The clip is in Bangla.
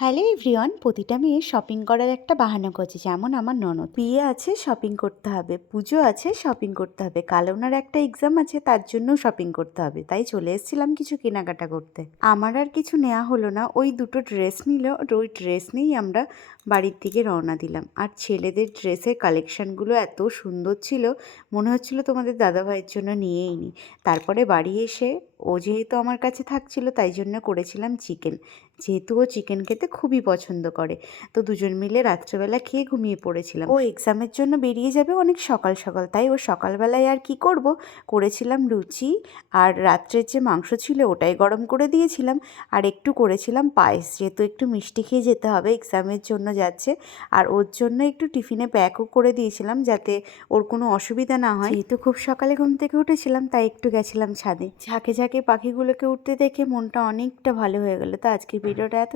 হ্যালো এভরিওয়ান, প্রতিটা মেয়ে শপিং করার একটা বাহানা করছে। যেমন আমার ননদ, বিয়ে আছে শপিং করতে হবে, পুজো আছে শপিং করতে হবে, কাল ওনার একটা এক্সাম আছে তার জন্যও শপিং করতে হবে। তাই চলে এসেছিলাম কিছু কেনাকাটা করতে। আমার আর কিছু নেওয়া হলো না, ওই দুটো ড্রেস নিল, ওই ড্রেস নিয়েই আমরা বাড়ির দিকে রওনা দিলাম। আর ছেলেদের ড্রেসের কালেকশানগুলো এত সুন্দর ছিল, মনে হচ্ছিল তোমাদের দাদাভাইয়ের জন্য নিয়েই নিই। তারপরে বাড়ি এসে ও যেহেতু আমার কাছে থাকছিল তাই জন্য করেছিলাম চিকেন, যেহেতু ও চিকেন খেতে খুবই পছন্দ করে। তো দুজন মিলে রাত্রেবেলা খেয়ে ঘুমিয়ে পড়েছিলাম। ও এক্সামের জন্য বেরিয়ে যাবে অনেক সকাল সকাল, তাই ও সকালবেলায় আর কি করব, করেছিলাম লুচি, আর রাত্রের যে মাংস ছিল ওটাই গরম করে দিয়েছিলাম, আর একটু করেছিলাম পায়েস, যেহেতু একটু মিষ্টি খেয়ে যেতে হবে, এক্সামের জন্য যাচ্ছে। আর ওর জন্য একটু টিফিনে প্যাকও করে দিয়েছিলাম যাতে ওর কোনো অসুবিধা না হয়। যেহেতু খুব সকালে ঘুম থেকে উঠেছিলাম তাই একটু গেছিলাম ছাদে। ঝাঁকে ঝাঁকে পাখিগুলোকে উঠতে দেখে মনটা অনেকটা ভালো হয়ে গেল। তো আজকের ভিডিওটা এত